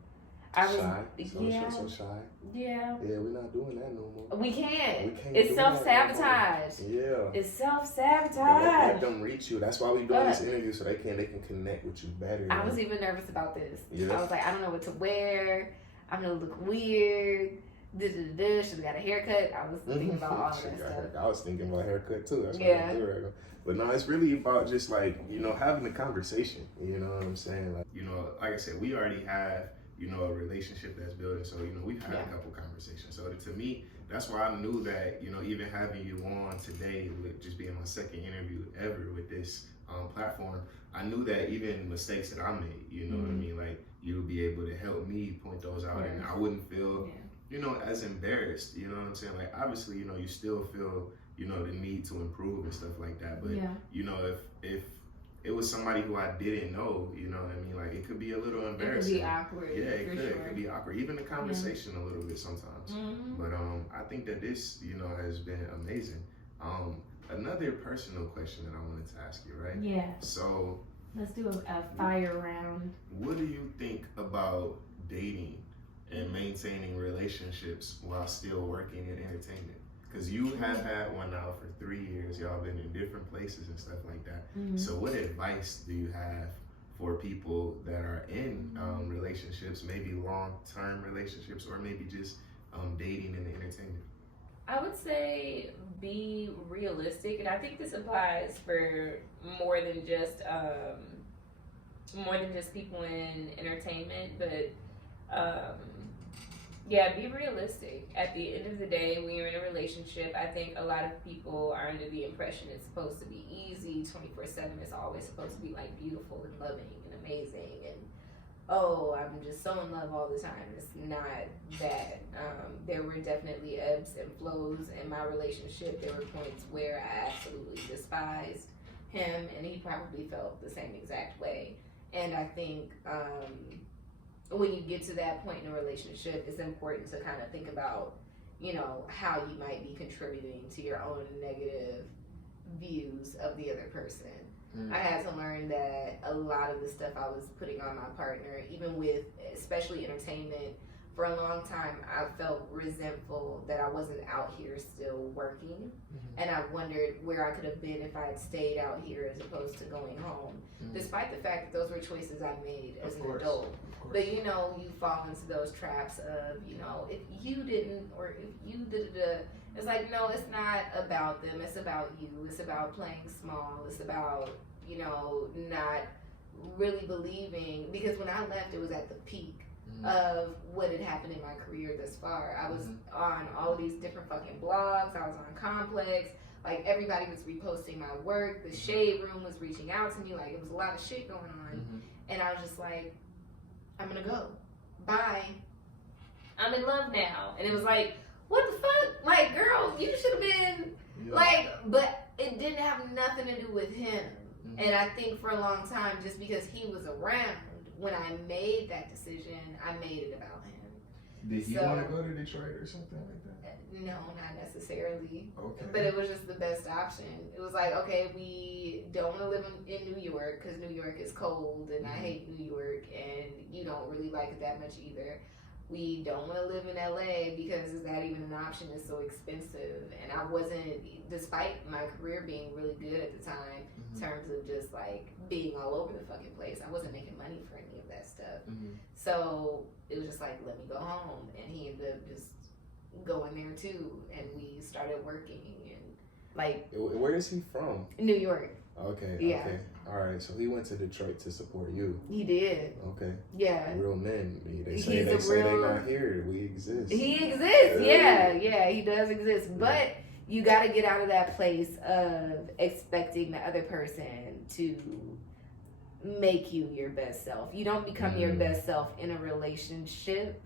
shy. So shy. Yeah. Yeah, we're not doing that no more. We can't. We It's self-sabotage. Yeah. It's self-sabotage. Let them reach you. That's why we doing this interview, so they can connect with you better. I was even nervous about this. Yeah. I was like, I don't know what to wear. I'm gonna look weird. Should have got a haircut. I was thinking about all of that stuff. I was thinking about haircut too. That's what I do right now. But no, it's really about just like, you know, having a conversation. You know what I'm saying? Like, you know, like I said, we already have, you know, a relationship that's building. So, you know, we've had a couple conversations. So to me, that's why I knew that, you know, even having you on today, with just being my second interview ever with this platform, I knew that even mistakes that I made, you know what I mean? Like, you would be able to help me point those out, and I wouldn't feel, you know, as embarrassed, you know what I'm saying? Like, obviously, you know, you still feel, you know, the need to improve and stuff like that. But, you know, if it was somebody who I didn't know, you know what I mean? Like, it could be a little embarrassing. It could be awkward. Yeah, it could. It could be awkward. Even the conversation a little bit sometimes. But I think that this, you know, has been amazing. Another personal question that I wanted to ask you, right? Yeah. So let's do a fire round. What do you think about dating and maintaining relationships while still working in entertainment? Because you have had one now for 3 years. Y'all been in different places and stuff like that. So what advice do you have for people that are in relationships, maybe long-term relationships, or maybe just dating in the entertainment? I would say be realistic, and I think this applies for more than just people in entertainment, but yeah, be realistic. At the end of the day, when you're in a relationship, I think a lot of people are under the impression it's supposed to be easy, 24/7. It's always supposed to be like beautiful and loving and amazing, and oh, I'm just so in love all the time. It's not that. There were definitely ebbs and flows in my relationship. There were points where I absolutely despised him, and he probably felt the same exact way. And I think when you get to that point in a relationship, it's important to kind of think about, you know, how you might be contributing to your own negative views of the other person. I had to learn that a lot of the stuff I was putting on my partner, even with especially entertainment, for a long time I felt resentful that I wasn't out here still working, and I wondered where I could have been if I had stayed out here as opposed to going home, despite the fact that those were choices I made as an adult. But you know, you fall into those traps of, you know, if you didn't, or if you did it, it's like, no, it's not about them, it's about you. It's about playing small. It's about, you know, not really believing, because when I left, it was at the peak of what had happened in my career thus far. I was on all these different fucking blogs. I was on Complex. Like, everybody was reposting my work. The Shade Room was reaching out to me. Like, it was a lot of shit going on. And I was just like, I'm gonna go. Bye. I'm in love now. And it was like, what the fuck? Like, girl, you should have been, like, but it didn't have nothing to do with him. And I think for a long time, just because he was around, when I made that decision, I made it about him. Did you want to go to Detroit or something like that? No, not necessarily. Okay. But it was just the best option. It was like, okay, we don't want to live in New York because New York is cold and I hate New York and you don't really like it that much either. We don't want to live in LA because is that even an option? It's so expensive. And I wasn't, despite my career being really good at the time, in terms of just like being all over the fucking place, I wasn't making money for any of that stuff. So it was just like, let me go home. And he ended up just going there too. And we started working and like. Where is he from? New York. Okay. Yeah. Okay. All right. So he went to Detroit to support you. He did. Okay. Yeah. Real men. They He's say a they're real- not here. We exist. He exists. Yeah. He does exist. But you got to get out of that place of expecting the other person to make you your best self. You don't become your best self in a relationship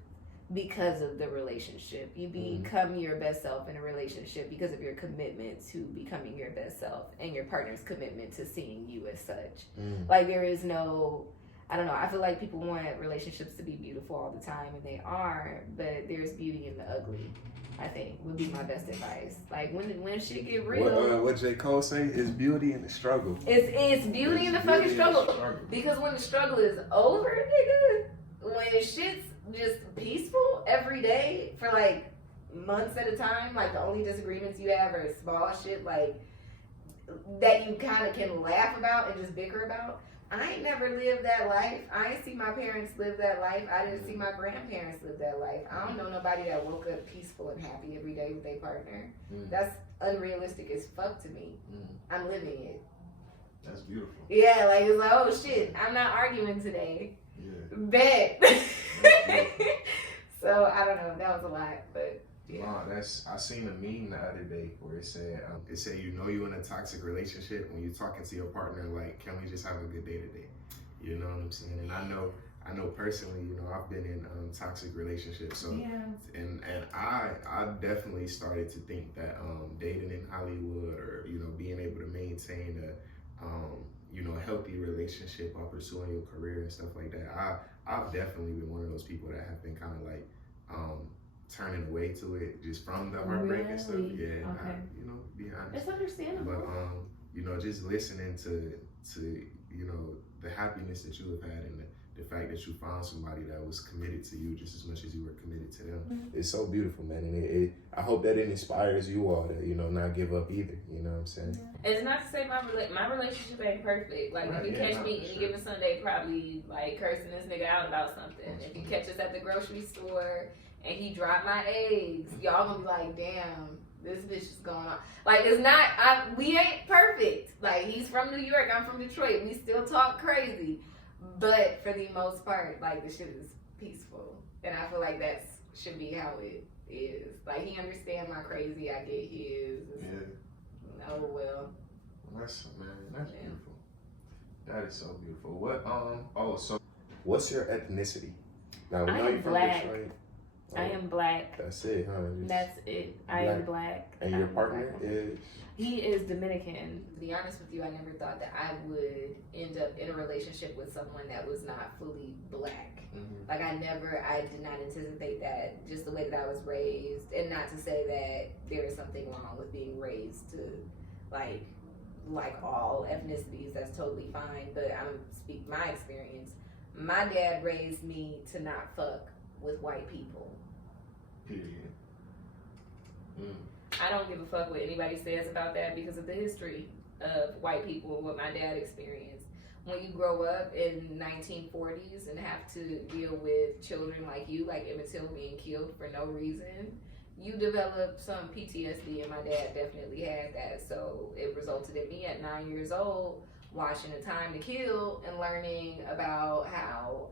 because of the relationship. You become your best self in a relationship because of your commitment to becoming your best self and your partner's commitment to seeing you as such. Like, there is no, I don't know, I feel like people want relationships to be beautiful all the time, and they are, but there's beauty in the ugly, I think, would be my best advice. Like, when shit get real. What J. Cole say is beauty in the struggle. It's beauty in the fucking struggle. Because when the struggle is over, nigga, when shit's just peaceful every day for like months at a time, like the only disagreements you have are small shit like that you kind of can laugh about and just bicker about. I ain't never lived that life. I ain't see my parents live that life. I didn't see my grandparents live that life. I don't know nobody that woke up peaceful and happy every day with their partner. That's unrealistic as fuck to me. I'm living it. That's beautiful. Yeah, like it's like, oh shit, I'm not arguing today. Bet. So I don't know. That was a lot, but yeah. No, I seen a meme the other day where it said you know you in a toxic relationship when you're talking to your partner like, can we just have a good day today? You know what I'm saying? And I know personally, you know, I've been in toxic relationships, so and I definitely started to think that dating in Hollywood or, you know, being able to maintain a you know, a healthy relationship while pursuing your career and stuff like that. I've definitely been one of those people that have been kind of like turning away to it just from the heartbreak and stuff. Yeah, okay. You know, be honest. It's understandable. But you know, just listening to you know the happiness that you have had and the fact that you found somebody that was committed to you just as much as you were committed to them. It's so beautiful, man. And I hope that it inspires you all to, you know, not give up either. You know what I'm saying? It's not to say my relationship ain't perfect. Like, if you catch me any given Sunday, probably like cursing this nigga out about something. If you catch us at the grocery store and he dropped my eggs, y'all gonna be like, damn, this bitch is going on. Like, it's not, we ain't perfect. Like, he's from New York, I'm from Detroit. We still talk crazy. But for the most part, like, the shit is peaceful. And I feel like that should be how it is. Like, he understand my crazy, I get his. Oh, well. That's beautiful. That is so beautiful. So what's your ethnicity? Now, we know you're from Detroit. I am black. That's it, huh? That's it. I am black. And your partner is? He is Dominican. To be honest with you, I never thought that I would end up in a relationship with someone that was not fully black. Like, I did not anticipate that, just the way that I was raised. And not to say that there is something wrong with being raised to, like all ethnicities, that's totally fine. But I'm speak my experience. My dad raised me to not fuck with white people. Period. I don't give a fuck what anybody says about that because of the history of white people and what my dad experienced. When you grow up in 1940s and have to deal with children like you, like Emmett Till, being killed for no reason, you develop some PTSD, and my dad definitely had that. So it resulted in me at 9 years old watching A Time to Kill and learning about how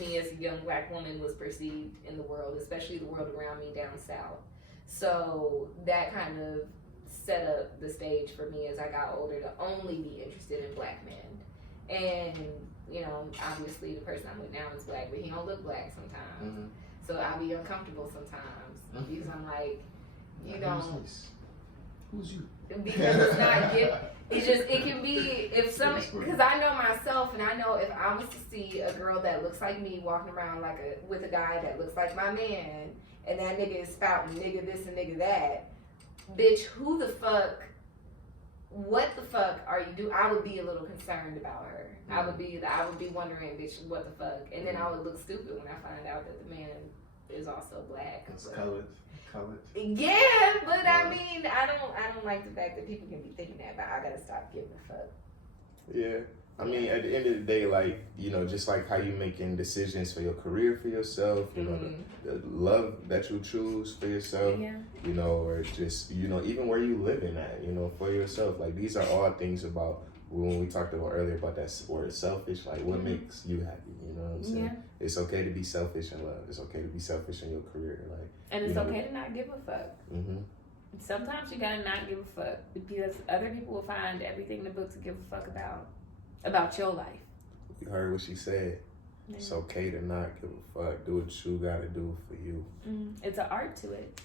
me as a young black woman was perceived in the world, especially the world around me down south. So that kind of set up the stage for me as I got older to only be interested in black men. And, you know, obviously the person I'm with now is black, but he don't look black sometimes. Mm-hmm. So I'll be uncomfortable sometimes because I'm like, you don't. Who's you? Because it's not it's just, it can be, if some, because I know myself, and I know if I was to see a girl that looks like me walking around with a guy that looks like my man, and that nigga is spouting nigga this and nigga that, bitch, who the fuck, what the fuck are you doing? I would be a little concerned about her. I would be wondering, bitch, what the fuck? And then I would look stupid when I find out that the man is also black. It's colored. Yeah, but I mean, I don't like the fact that people can be thinking that, but I gotta stop giving a fuck. Yeah. I mean, at the end of the day, like, you know, just like how you making decisions for your career for yourself, you know, the love that you choose for yourself, you know, or just, you know, even where you living at, you know, for yourself. Like, these are all things about when we talked about earlier about that word selfish, like what makes you happy, you know what I'm saying? Yeah. It's okay to be selfish in love. It's okay to be selfish in your career. Like, and it's okay to not give a fuck. Sometimes you gotta not give a fuck because other people will find everything in the book to give a fuck about your life. You heard what she said. Yeah. It's okay to not give a fuck. Do what you gotta do for you. It's an art to it.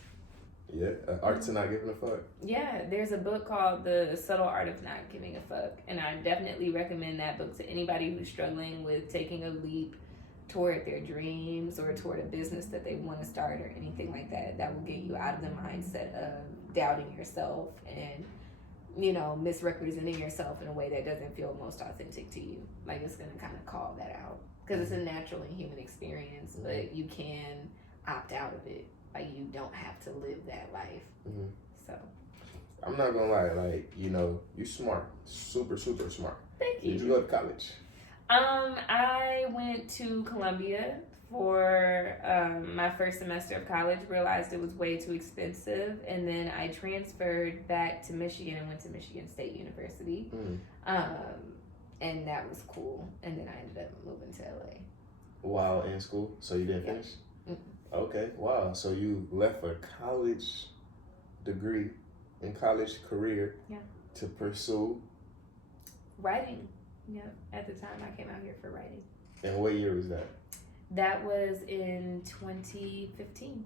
Yeah, an art to not giving a fuck. Yeah, there's a book called The Subtle Art of Not Giving a Fuck, and I definitely recommend that book to anybody who's struggling with taking a leap toward their dreams or toward a business that they want to start or anything like that. That will get you out of the mindset of doubting yourself and, you know, misrepresenting yourself in a way that doesn't feel most authentic to you. Like, it's going to kind of call that out because it's a natural and human experience, but you can opt out of it. Like, you don't have to live that life. So I'm not gonna lie, like, you know, you smart, super smart. Thank you. Did you go to college? I went to Columbia for my first semester of college, realized it was way too expensive, and then I transferred back to Michigan and went to Michigan State University. And that was cool. And then I ended up moving to LA. While in school? So you didn't finish? Okay, wow. So you left a college degree and college career to pursue writing. Yeah, at the time I came out here for writing. And what year was that? That was in 2015.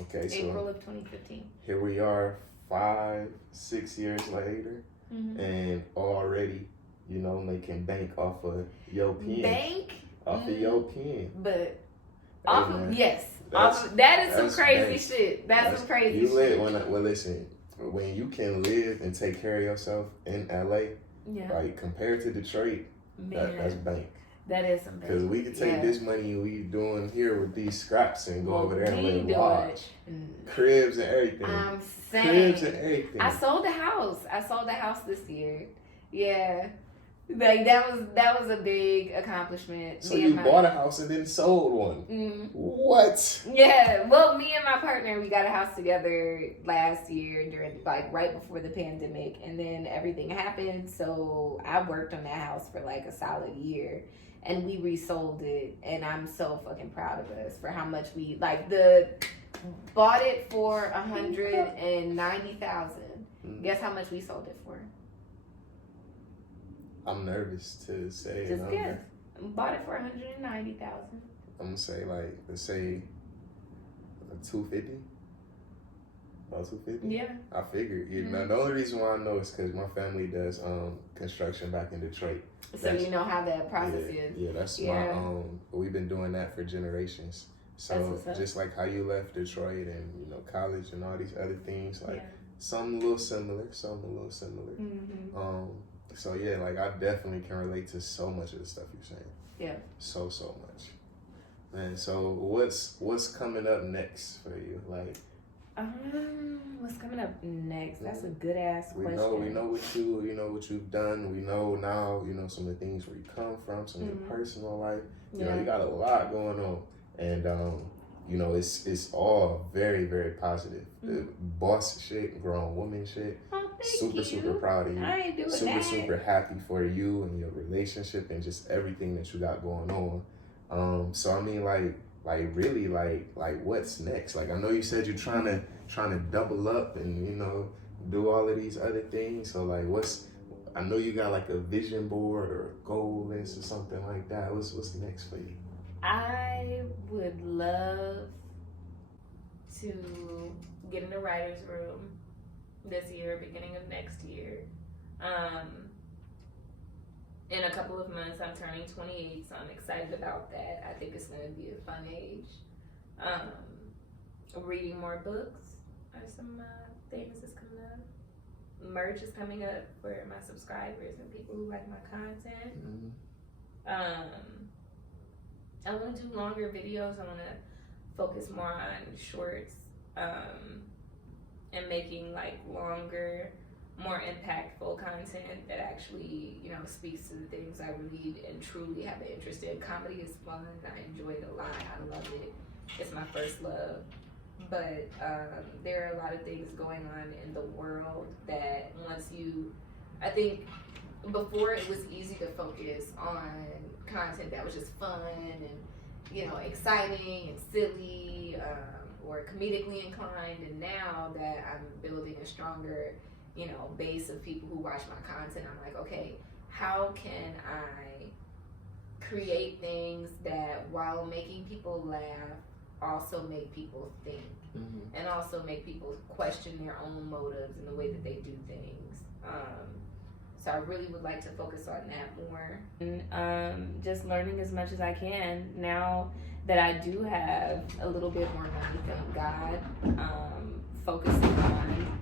Okay, so April of 2015. Here we are 5-6 years later, and already, you know, making bank off of your pen. Bank? Off of your pen. But off of, yes. That is some crazy shit. That's some crazy shit. Well, listen, when you can live and take care of yourself in LA, like compared to Detroit, that's bank. That is some bank. Because we can take this money we doing here with these scraps and go over there and live large. Cribs and everything. I'm saying. Cribs and everything. I sold the house this year. Yeah. Like that was a big accomplishment. So you bought a house and then sold one. What? Yeah. Well, me and my partner, we got a house together last year during right before the pandemic, and then everything happened. So I worked on that house for like a solid year, and we resold it. And I'm so fucking proud of us for how much we bought it for $190,000. Guess how much we sold it for? I'm nervous to say. Just guess. Bought it for $190,000. I'm gonna say let's say $250. About $250. Yeah. I figured. Now, the only reason why I know is because my family does construction back in Detroit. So you know how that process is. Yeah, that's my we've been doing that for generations. So just like how you left Detroit and college and all these other things, some a little similar. So yeah, like I definitely can relate to so much of the stuff you're saying. Yeah. So much. Man, so what's coming up next for you? Like what's coming up next? That's a good ass question. We know what you've done. We know now, some of the things where you come from, some of your personal life. You know, you got a lot going on. And it's all very, very positive. Boss shit, grown woman shit. Oh, super proud of you. I ain't doing that. Super happy for you and your relationship and just everything that you got going on. So I mean, like what's next? Like I know you said you're trying to double up and do all of these other things. So like, I know you got like a vision board or a goal list or something like that. What's next for you? I would love to get in a writer's room this year, beginning of next year. In a couple of months, I'm turning 28, so I'm excited about that. I think it's going to be a fun age. Reading more books are some things that's coming up. Merch is coming up for my subscribers and people who like my content. I want to do longer videos. I want to focus more on shorts and making like longer, more impactful content that actually, you know, speaks to the things I read and truly have an interest in. Comedy is fun. I enjoy it a lot. I love it. It's my first love. But there are a lot of things going on in the world that I think before it was easy to focus on content that was just fun and, you know, exciting and silly or comedically inclined. And now that I'm building a stronger, you know, base of people who watch my content, I'm like, okay, how can I create things that while making people laugh also make people think and also make people question their own motives and the way that they do things. So I really would like to focus on that more. And just learning as much as I can now that I do have a little bit more money, thank God. Focusing on,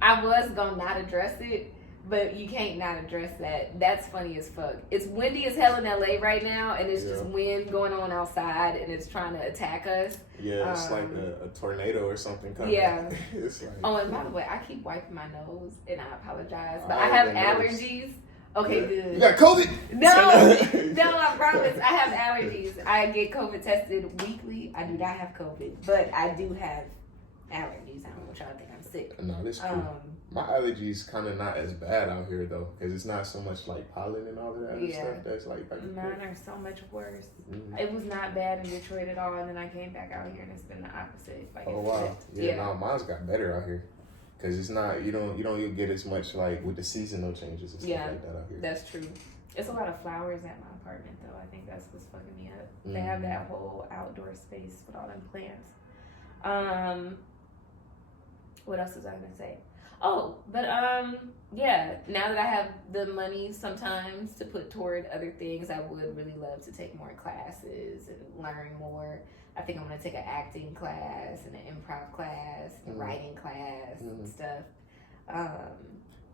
I was gonna not address it, but you can't not address that. That's funny as fuck. It's windy as hell in LA right now, and it's just wind going on outside, and it's trying to attack us. Yeah, it's like a tornado or something coming. Yeah. It's like, oh, and by the way, I keep wiping my nose, and I apologize, but I have allergies. Okay, good. You got COVID? No, I promise. I have allergies. I get COVID tested weekly. I do not have COVID, but I do have allergies. I don't want y'all to think I'm sick. No, this cool. My allergies kind of not as bad out here though, because it's not so much like pollen and all of that other stuff. That's like mine are so much worse. It was not bad in Detroit at all, and then I came back out here and it's been the opposite. Like, oh wow, no, mine's got better out here, because it's not you don't get as much like with the seasonal changes and stuff like that out here. That's true. It's a lot of flowers at my apartment though. I think that's what's fucking me up. They have that whole outdoor space with all them plants. What else was I gonna say? Oh, but yeah, now that I have the money sometimes to put toward other things, I would really love to take more classes and learn more. I think I'm gonna take an acting class and an improv class and a writing class and stuff.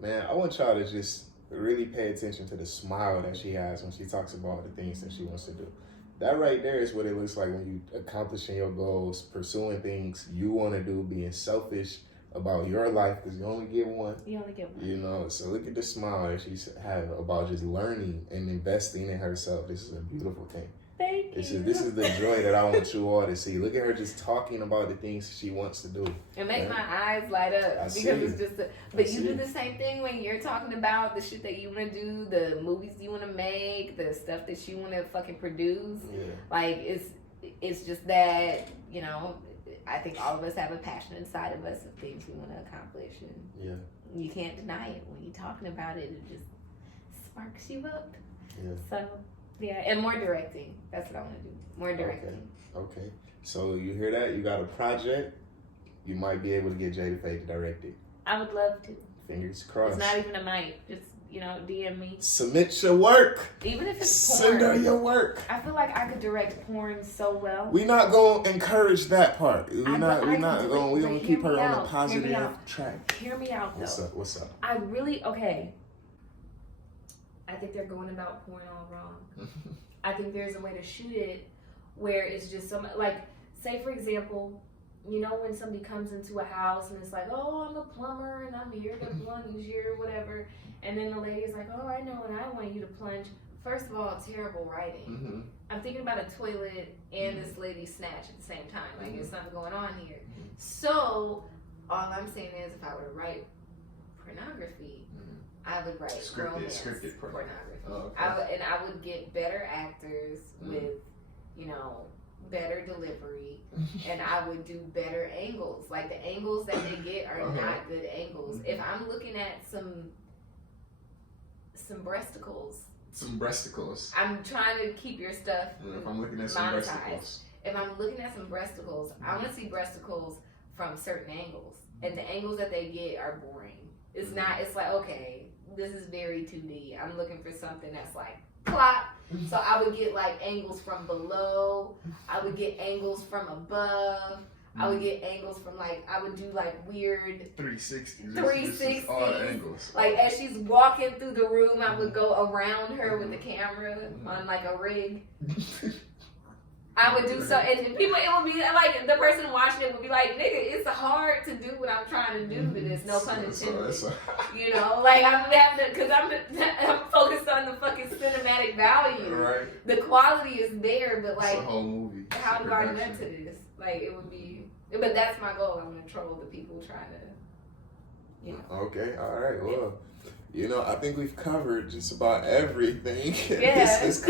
Man, I want y'all to just really pay attention to the smile that she has when she talks about the things that she wants to do. That right there is what it looks like when you accomplishing your goals, pursuing things you want to do, being selfish about your life, because you only get one. You only get one. You know, so look at the smile that she's have about just learning and investing in herself. This is a beautiful thing. Thank you. This is the joy that I want you all to see. Look at her just talking about the things she wants to do. It makes my eyes light up because it's just. But you do the same thing when you're talking about the shit that you want to do, the movies you want to make, the stuff that you want to fucking produce. Yeah. Like it's just that, you know. I think all of us have a passion inside of us of things we want to accomplish, and you can't deny it. When you're talking about it, it just sparks you up. Yeah. So, yeah, and more directing. That's what I want to do. More directing. Okay. So you hear that? You got a project. You might be able to get Jae The Fade to direct it. I would love to. Fingers crossed. It's not even a mic. Just, you know, DM me. Submit your work. Even if it's porn. Send her your work. I feel like I could direct porn so well. We're not going to encourage that part. We're going to keep her on a positive track. Hear me out, though. What's up? I think they're going about porn all wrong. I think there's a way to shoot it where it's just so much, like, say for example, you know when somebody comes into a house and it's like, oh, I'm a plumber and I'm here to plunge here, whatever. And then the lady is like, oh, I know, and I want you to plunge. First of all, terrible writing. I'm thinking about a toilet and this lady snatch at the same time. Like, there's something going on here. So, all I'm saying is if I were to write pornography, I would write scripted pornography. Oh, okay. I would get better actors with, you know, better delivery, and I would do better angles. Like the angles that they get are not good angles. If I'm looking at some breasticles. Some breasticles. I'm trying to keep your stuff if I'm looking at some breasticles. If I'm looking at some breasticles, I want to see breasticles from certain angles. And the angles that they get are boring. It's not, it's like, okay, this is very 2D. I'm looking for something that's like, plop. So I would get like angles from below. I would get angles from above. I would get angles from like, I would do like weird 360 all the angles. Like as she's walking through the room, I would go around her with the camera on like a rig. I would do so, and people, it would be like the person watching it would be like, "Nigga, it's hard to do what I'm trying to do to this." No pun intended. You know, like I'm having to, because I'm focused on the fucking cinematic value. Right. The quality is there, but like, it's a whole movie. How do I get to this? Like it would be, but that's my goal. I'm gonna troll the people trying to, you know. Okay. All right. Well. You know, I think we've covered just about everything. Yeah. this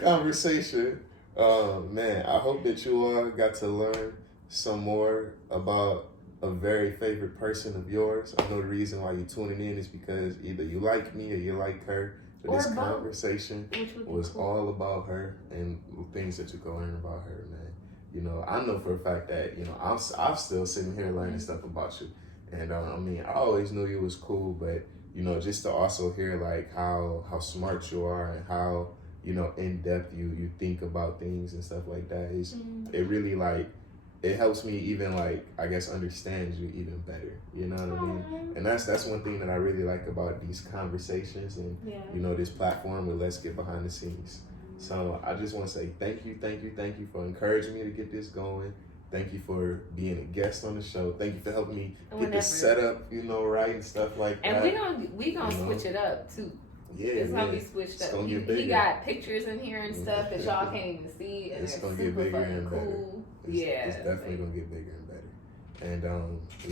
conversation. Man, I hope that you all got to learn some more about a very favorite person of yours. I know the reason why you're tuning in is because either you like me or you like her. But this conversation was all about her and things that you can learn about her, man. You know, I know for a fact that, you know, I'm still sitting here learning stuff about you. And I mean, I always knew you was cool, but you know, just to also hear like how smart you are and how, you know, in depth you think about things and stuff like that is it really like it helps me even like I guess understand you even better. You know what I mean? And that's one thing that I really like about these conversations and you know this platform with Let's Get Behind the Scenes. So I just want to say thank you for encouraging me to get this going. Thank you for being a guest on the show. Thank you for helping me get this set up, you know, right and stuff like that. And we gonna switch it up too. Yeah, it's gonna be switched up. He got pictures in here and stuff that y'all can't even see, and it's gonna get bigger and cool. It's definitely gonna get bigger and better.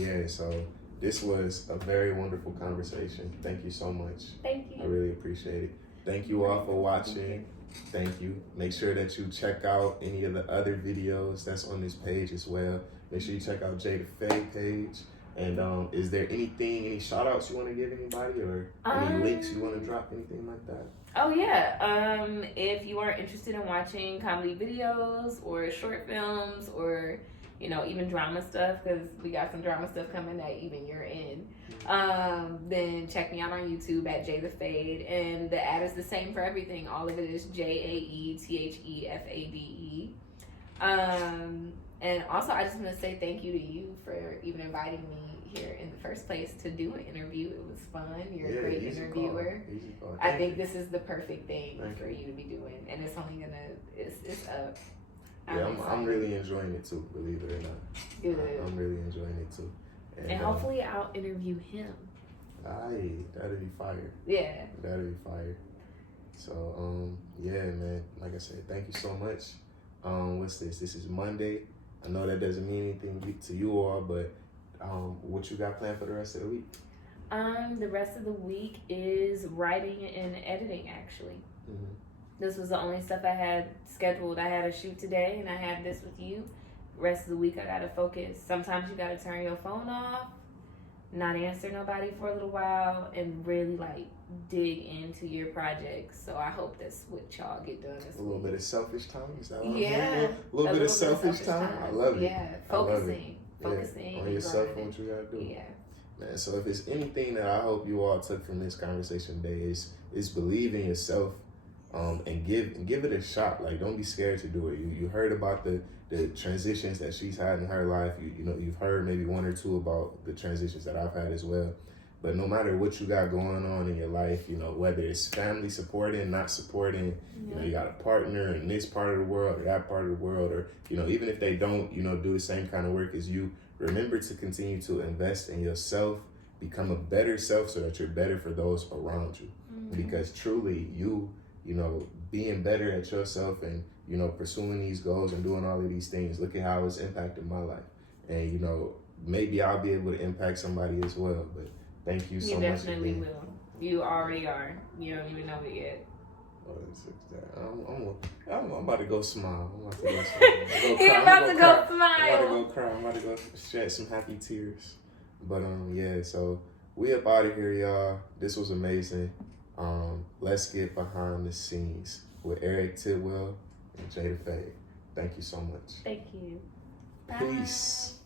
And so this was a very wonderful conversation. Thank you so much. Thank you. I really appreciate it. Thank you all for watching. Thank you. Make sure that you check out any of the other videos that's on this page as well. Make sure you check out Jae The Fade page. And is there any shout outs you want to give anybody or any links you want to drop, anything like that? Oh yeah. If you are interested in watching comedy videos or short films or, you know, even drama stuff, because we got some drama stuff coming that even you're in, then check me out on YouTube at Jae The Fade, and the ad is the same for everything. All of it is JaeThefade. And also I just want to say thank you to you for even inviting me here in the first place to do an interview. It was fun. You're a great interviewer. I think this is the perfect thing for you to be doing, and it's only it's up. I'm really enjoying it too, believe it or not. Good. I'm really enjoying it too. And hopefully I'll interview him. Aye, that'd be fire. Yeah. That'd be fire. So, yeah, man, like I said, thank you so much. What's this? This is Monday. I know that doesn't mean anything to you all, but what you got planned for the rest of the week? The rest of the week is writing and editing, actually. Mm-hmm. This was the only stuff I had scheduled. I had a shoot today, and I had this with you. Rest of the week, I gotta focus. Sometimes you gotta turn your phone off, not answer nobody for a little while, and really like dig into your projects. So I hope that's what y'all get done this week. A little bit of selfish time? Is that what a little bit of selfish time? I love it. Yeah, focusing on yourself and what you gotta do. Yeah. Man, so if it's anything that I hope you all took from this conversation today is believe in yourself. And give it a shot. Like, don't be scared to do it. You heard about the transitions that she's had in her life. You know, you've heard maybe one or two about the transitions that I've had as well. But no matter what you got going on in your life, you know, whether it's family supporting, not supporting, you know, you got a partner in this part of the world or that part of the world, or, you know, even if they don't, you know, do the same kind of work as you, remember to continue to invest in yourself, become a better self so that you're better for those around you. Mm-hmm. Because truly you know, being better at yourself and, you know, pursuing these goals and doing all of these things, look at how it's impacted my life. And, you know, maybe I'll be able to impact somebody as well. But thank you so much. You definitely will. You already are. You don't even know it yet. I'm about to go smile. I'm about to go smile. He's about to go smile. I'm about to go cry. I'm about to go shed some happy tears. But yeah, so we up out of here, y'all. This was amazing. Let's get behind the scenes with Eric Tidwell and Jae The Fade. Thank you so much. Thank you. Peace.